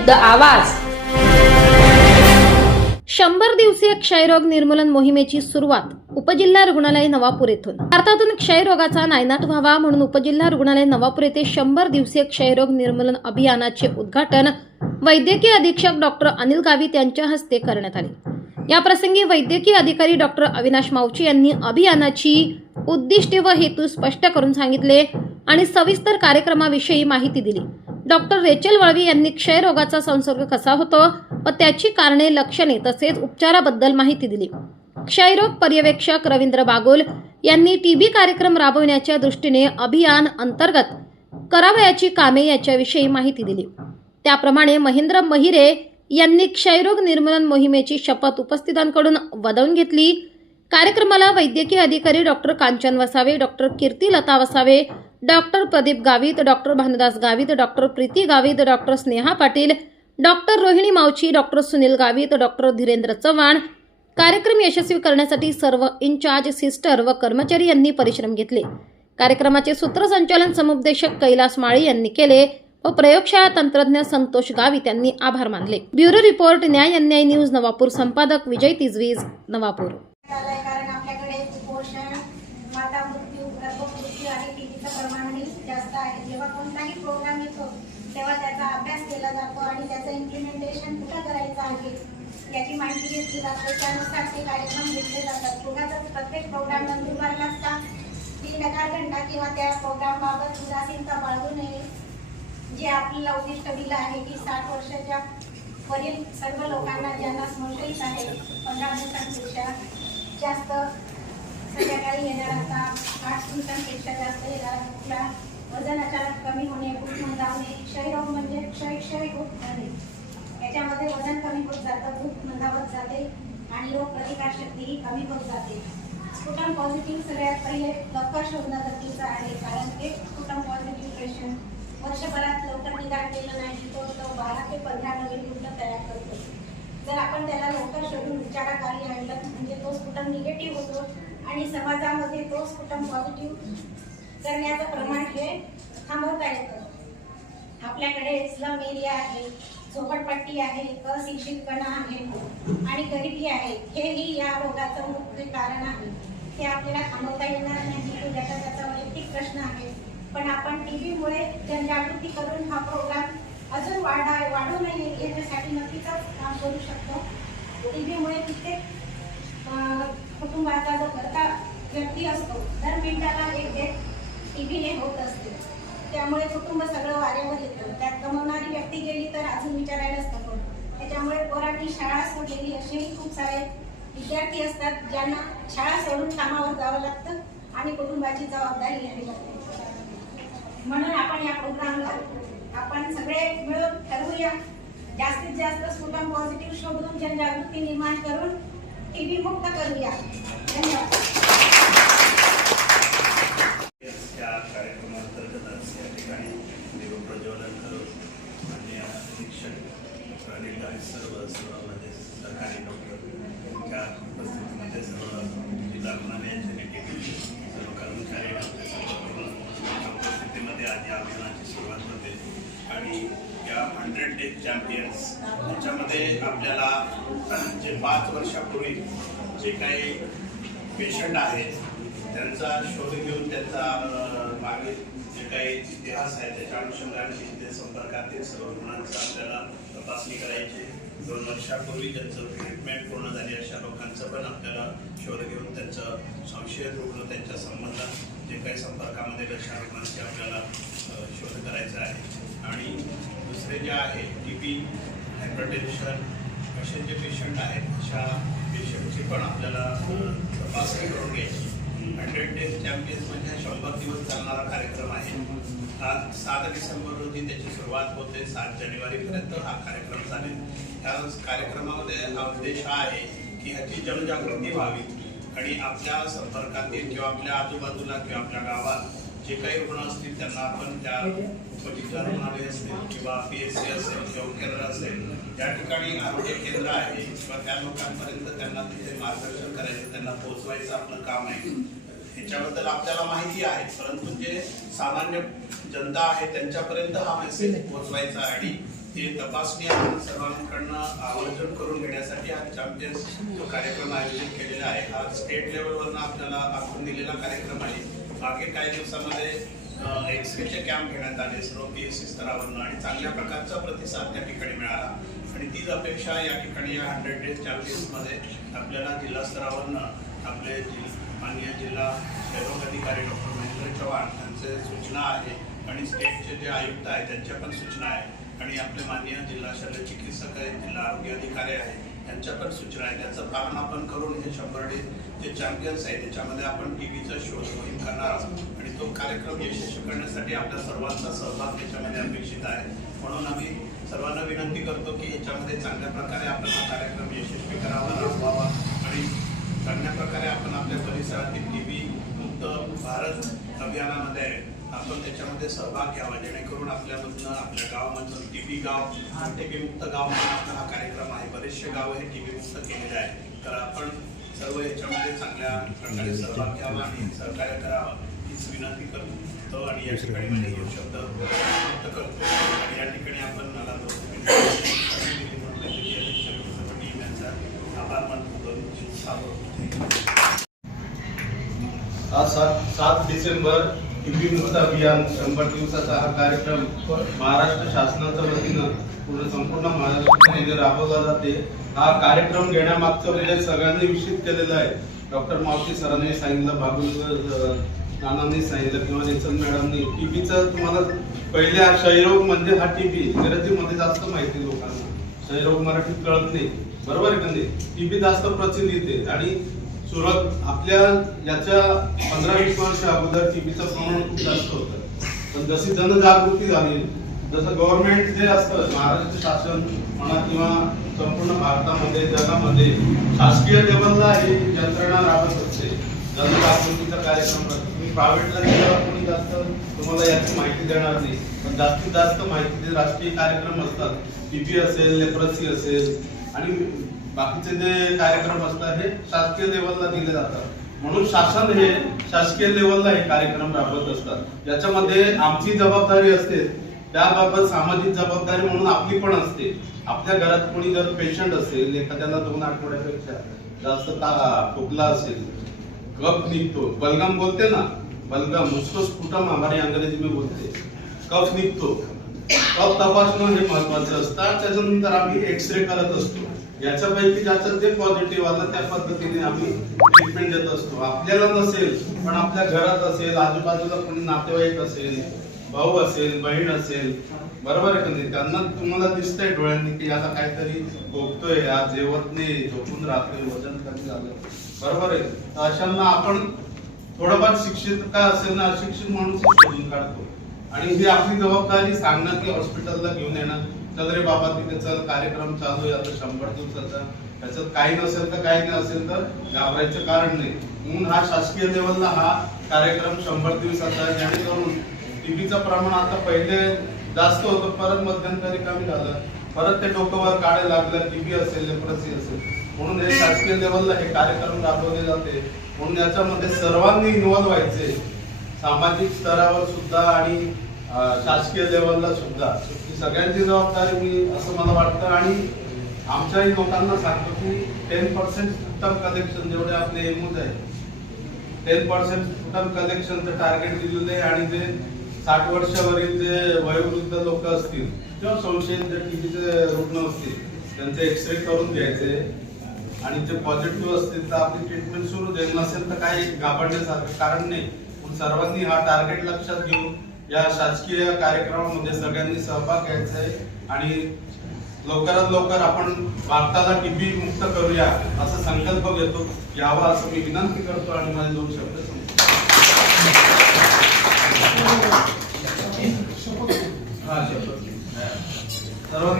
विरुद्ध आवाज. शंभर दिवसीय क्षयरोग निर्मूलन मोहिमेची सुरुवात उपजिल्हा रुग्णालय नवापूर येथून. भारतातून क्षयरोगाचा नायनाट व्हावा म्हणून उपजिल्हा रुग्णालय नवापूर येथे शंभर दिवसीय क्षयरोग निर्मूलन अभियानाचे उद्घाटन वैद्यकीय अधीक्षक डॉक्टर अनिल गावित यांच्या हस्ते करण्यात आले. याप्रसंगी वैद्यकीय अधिकारी डॉक्टर अविनाश मावची यांनी अभियानाची उद्दिष्टे व हेतू स्पष्ट करून सांगितले आणि सविस्तर कार्यक्रमाविषयी माहिती दिली. डॉक्टर रेचल वळवी यांनी क्षयरोगाचा संसर्ग कसा होतो व त्याची कारणे लक्षणे तसेच उपचाराबद्दल माहिती दिली. क्षयरोग पर्यवेक्षक रवींद्र बागोल यांनी टीबी कार्यक्रम राबविण्याच्या दृष्टीने अभियान अंतर्गत करावयाची कामे याच्याविषयी माहिती दिली. त्याप्रमाणे महेंद्र महिरे यांनी क्षयरोग निर्मूलन मोहिमेची शपथ उपस्थितांकडून वदवून घेतली. कार्यक्रमाला वैद्यकीय अधिकारी doctor Kanchan Vasave doctor Kirti Lata Vasave doctor Pradeep Gavit doctor Bhanudas Gavit doctor Preeti Gavit doctor Sneha Patil doctor Rohini Mavchi doctor Sunil Gavit doctor Dhirendra Chavan. कार्यक्रम यशस्वी करण्यासाठी सर्व इन्चार्ज सिस्टर व कर्मचारी यांनी परिश्रम घेतले. कार्यक्रमाचे सूत्रसंचालन समुपदेशक कैलास माळी यांनी केले व प्रयोगशाळा तंत्रज्ञ संतोष गावित यांनी आभार मानले. ब्युरो रिपोर्ट न्याय अन्याय न्यूज नवापूर संपादक विजय तिजवीज नवापूर झालंय कारण आपल्याकडे कुपोषण माता मृत्यू गर्भमृत्यू आणि टीबीचं प्रमाणही जास्त आहे. जेव्हा कोणताही प्रोग्राम येतो तेव्हा त्याचा अभ्यास केला जातो आणि त्याचं इम्प्लिमेंटेशन कुठं करायचं आहे याची माहिती घेतली जाते. त्यानुसार ते कार्यक्रम घेतले जातात. उगाच प्रत्येक प्रोग्राम नंदुरबार नसता तीन घंटा किंवा त्या प्रोग्रामबाबत उदासीनता बाळगू नये. जे आपल्याला उद्दिष्ट दिलं आहे की साठ वर्षाच्या वरील सर्व लोकांना ज्यांना संशयित आहे पंधरा दिवसांपेक्षा जास्त संध्याकाळी येणार आता आठ दिवसांपेक्षा जास्त येणार कुठला वजन अचानक कमी होणे भूक मंदावणे क्षयरोग म्हणजे क्षय क्षय खूप झाले याच्यामध्ये वजन कमी होत जातं खूप मंदावत जाते आणि रोगप्रतिकारशक्तीही कमी होत जाते. स्फुटन पॉझिटिव्ह सगळ्यात पहिले लवकर शोधणं गरजेचं आहे कारण ते स्फुटन पॉझिटिव्ह पेशंट वर्षभरात लवकर निदान केलं नाही तो तो बारा ते पंधरा नवीन रुग्ण तयार करतो. जर आपण त्याला लवकर शोधून विचाराखाली आणलं म्हणजे तो स्फुटन निगेटिव्ह होतो आणि समाजामध्ये तो स्फुटन पॉझिटिव्ह करण्याचं प्रमाण हे थांबवता येतं. आपल्याकडे स्लम एरिया आहे झोपडपट्टी आहे अशिक्षितपणा आहे आणि गरिबी आहे हेही या रोगाचं मुख्य कारण आहे. हे आपल्याला थांबवता येणार नाही तो ज्याचा त्याचा वैयक्तिक प्रश्न आहे. पण आपण टी व्हीमुळे जनजागृती करून हा प्रोग्राम अजून वाढा वाढू नये याच्यासाठी नक्कीच काम करू शकतो. टीव्हीमुळे कित्येक कुटुंबाचा जो करता व्यक्ती असतो दर मिनिटाला टीव्हीने होत असते. त्यामुळे कुटुंब सगळं वाऱ्यावर येतं. त्यात कमवणारी व्यक्ती गेली तर अजून विचारायलाच नको. त्याच्यामुळे पोरांनी शाळा सोडलेली असेही खूप सारे विद्यार्थी असतात ज्यांना शाळा सोडून कामावर जावं लागतं आणि कुटुंबाची जबाबदारी घ्यावी लागते. म्हणून आपण या प्रोग्रामला आपण सगळे मिळून ठरवूया. जास्तीत जास्त स्फुटन पॉझिटिव्ह शोधून जनजागृती निर्माण करून टीबी मुक्त करूया. धन्यवाद त्या कार्यक्रमांतर्गतच या ठिकाणी देवप्रज्वलन करून माननीय अधीक्षक अनिल सर्व सर्व म्हणजे सरकारी डॉक्टर उपस्थितीमध्ये सर्व जिल्हा रुग्णालय सर्व कर्मचारी आपले सर्व उपस्थितीमध्ये आज या अभियानाची सुरुवात होते आणि या हंड्रेड डे चॅम्पियन्स याच्यामध्ये आपल्याला जे पाच वर्षापूर्वी जे काही पेशंट आहेत त्यांचा शोध घेऊन त्यांचा मागे काही इतिहास आहे त्याच्या अनुषंगाने तिथे संपर्कातील सर्व रुग्णांचा आपल्याला तपासणी करायची. दोन वर्षापूर्वी ज्यांचं ट्रीटमेंट पूर्ण झाली अशा लोकांचं पण आपल्याला शोध घेऊन त्यांचं संशयित रुग्ण त्यांच्या संबंधात जे काही संपर्कामध्ये अशा रुग्णांचे आपल्याला शोध करायचा आहे. आणि दुसरे जे आहे टी बी हायपरटेन्शन असे जे पेशंट आहेत अशा पेशंटची पण आपल्याला तपासणी करून घ्यायची. हंड्रेड डेज चॅम्पियन्स म्हणजे दिवस चालणारा कार्यक्रम आहे. आज सात डिसेंबर रोजी त्याची सुरुवात होते. सात जानेवारीपर्यंत हा कार्यक्रम चालेल. त्या कार्यक्रमामध्ये हा उद्देश हा आहे की ह्याची जनजागृती व्हावी आणि आपल्या संपर्कातील किंवा आपल्या आजूबाजूला किंवा आपल्या गावात जे काही रुग्ण असतील त्यांना आपण त्या उपजिल्हा रुग्णालय असेल किंवा पी एस सी असेल किंवा केंद्र असेल त्या ठिकाणी आरोग्य केंद्र आहे किंवा त्या लोकांपर्यंत त्यांना तिथे मार्गदर्शन करायचं त्यांना पोहोचवायचं आपलं काम आहे. याच्याबद्दल आपल्याला माहिती आहे. परंतु जे सामान्य जनता आहे त्यांच्यापर्यंत हा मेसेज पोहोचवायचा आणि ते तपासणी आपण सर्वांकडनं आवर्जून करून घेण्यासाठी हा चॅम्पियन्स जो कार्यक्रम आयोजित केलेला आहे हा स्टेट लेवलवरनं आपल्याला आखून दिलेला कार्यक्रम आहे. मागे काही दिवसामध्ये एक्सरेचे कॅम्प घेण्यात आले सर्व पी एस सी स्तरावरनं. आणि चांगल्या प्रकारचा प्रतिसाद त्या ठिकाणी मिळाला. आणि तीच अपेक्षा या ठिकाणी या हंड्रेड डेज चॅम्पियन्समध्ये आपल्याला जिल्हा स्तरावरनं आपले जि माननीय जिल्हा क्षयरोग अधिकारी डॉक्टर महेंद्र चव्हाण यांचे सूचना आहे आणि स्टेटचे जे आयुक्त आहेत त्यांच्या पण सूचना आहे. आणि आपले माननीय जिल्हा शल्य चिकित्सक आहेत जिल्हा आरोग्य अधिकारी आहेत त्यांच्या पण सूचना आहेत त्याचं पालन आपण करून हे शंभर डे जे चॅम्पियन्स आहे त्याच्यामध्ये आपण टी व्हीचा शो मोहीम करणार आहोत. आणि तो कार्यक्रम यशस्वी करण्यासाठी आपल्या सर्वांचा सहभाग त्याच्यामध्ये अपेक्षित आहे. म्हणून आम्ही सर्वांना विनंती करतो की याच्यामध्ये चांगल्या प्रकारे आपण हा कार्यक्रम यशस्वी करावा राबवावा. चांगल्या प्रकारे आपण आपल्या परिसरातील टी व्ही मुक्त भारत अभियानामध्ये आपण त्याच्यामध्ये सहभाग घ्यावा जेणेकरून आपल्यामधनं आपल्या गावामधनं टी व्ही गाव टी व्ही मुक्त गाव म्हणून आपला हा कार्यक्रम आहे. बरेचसे गाव हे टी व्ही मुक्त केलेले आहे तर आपण सर्व याच्यामध्ये चांगल्या प्रकारे सहभाग घ्यावा आणि सहकार्य करावं हीच विनंती करतो आणि या ठिकाणी शब्द व्यक्त करतो आणि या ठिकाणी आपण मला टीम यांचा आभार मानतो सावरतो आज सात सात डिसेंबर टीबी अभियान शंभर दिवसाचा हा कार्यक्रम महाराष्ट्र शासनाच्या वतीनं पूर्ण संपूर्ण महाराष्ट्रामध्ये राबवला जाते. हा कार्यक्रम घेण्यामागचं म्हणजे सगळ्यांनी विषित केलेलं आहे. डॉक्टर मावती सरांनी सांगितलं भागवत नानांनी सांगितलं किंवा निचल मॅडमनी. टीबीचं तुम्हाला पहिल्या क्षयरोग म्हणजे हा टीबी. इंग्रजीमध्ये जास्त माहिती लोकांना. क्षयरोग मराठीत कळत नाही. बरोबर आहे का नाही? टीबी जास्त प्रचलित आहे. आणि सुरुवात आपल्या याच्या पंधरा वीस वर्ष अगोदर टीबीचं प्रमाण खूप जास्त होतं. पण जशी जनजागृती झाली जसं गव्हर्नमेंट जे असतं महाराष्ट्र शासन म्हणा किंवा संपूर्ण भारतामध्ये जगामध्ये शासकीय लेवलला ही यंत्रणा राबत असते. जनजागृतीचा कार्यक्रम राहतो. तुम्ही प्रायव्हेटला गेल्यावर कोणी जास्त तुम्हाला याची माहिती देणार नाही. पण जास्तीत जास्त माहिती जे राष्ट्रीय कार्यक्रम असतात टीबी असेल लेप्रसी असेल आणि बाकीचे जे कार्यक्रम असतात हे शासकीय लेवलला दिले जातात. म्हणून शासन हे शासकीय लेवलला हे कार्यक्रम राबवत असतात. याच्यामध्ये आमची जबाबदारी असते त्याबाबत सामाजिक जबाबदारी म्हणून आपली पण असते. आपल्या घरात कोणी जर पेशंट असेल एखाद्याला दोन आठवड्यापेक्षा जास्त ता- खोकला असेल कफ निघतो. बलगम बोलते ना? बलगम उसको स्फुटम हमारे अंग्रेजी में बोलते. कफ निघतो. कफ तपासणं हे महत्वाचं असतं. त्याच्यानंतर आम्ही एक्सरे करत असतो. याच्यापैकी ज्याचं जे पॉझिटिव्ह आलं त्या पद्धतीने आम्ही ट्रीटमेंट देत असतो. आपल्याला नसेल पण आपल्या घरात असेल आजूबाजूला कोणी नातेवाईक असेल भाऊ असेल बहीण असेल बरोबर आहे का नाही? त्यांना तुम्हाला दिसतंय डोळ्यांनी की आता काहीतरी भोगतोय आज जेवत नाही झोपून राहतोय वजन कमी झालं. बरोबर आहे? तर अशांना आपण थोडंफार शिक्षित का असेल ना अशिक्षित माणूस शोधून काढतो. आणि ही आपली जबाबदारी सांगणं की हॉस्पिटलला घेऊन येणं चल रे बाबा तिथे चल कार्यक्रम चालू आहे आता शंभर दिवसाचा. त्याच्यात काही नसेल तर काही नाही असेल तर घाबरायचं कारण नाही. म्हणून हा शासकीय लेवलला हा कार्यक्रम शंभर दिवसाचा आहे, जेणेकरून टीबीचं प्रमाण आता पहिले जास्त होतं परत मध्यंतरी कमी झालं. परत ते डोकंवर काढे लागलं टीबी असेल लेप्रसी असेल. म्हणून हे शासकीय लेवलला हे कार्यक्रम राबवले जाते. म्हणून याच्यामध्ये सर्वांनी इन्व्हॉल्व्ह व्हायचे. सामाजिक स्तरावर सुद्धा आणि शासकीय लेवलला सुद्धा. ही सगळ्यांची जबाबदारी मी असं मला वाटतं. आणि आमच्याही लोकांना सांगतो की टेन पर्सेंट उत्तम कलेक्शन जेवढे आपले एमूज आहे टेन पर्सेंट उत्तम कलेक्शनचं टार्गेट दिलेलं आहे. आणि जे साठ वर्षावरील जे वयोवृद्ध लोक असतील किंवा संशयित जे टीबीचे रुग्ण असतील त्यांचे एक्सरे करून घ्यायचे. आणि जे पॉझिटिव्ह असतील तर आपली ट्रीटमेंट सुरू. देईल नसेल तर काही घाबरण्यासारखं कारण नाही. पण सर्वांनी हा टार्गेट लक्षात घेऊन या शासकीय कार्यक्रमामध्ये सगळ्यांनी सहभाग घ्यायचा आहे आणि लवकरात लवकर आपण भारताला टीबी मुक्त करूया असा संकल्प घेतो यावा असं मी विनंती करतो आणि माझे दोन शब्द संपवतो. हा, सर्वांनी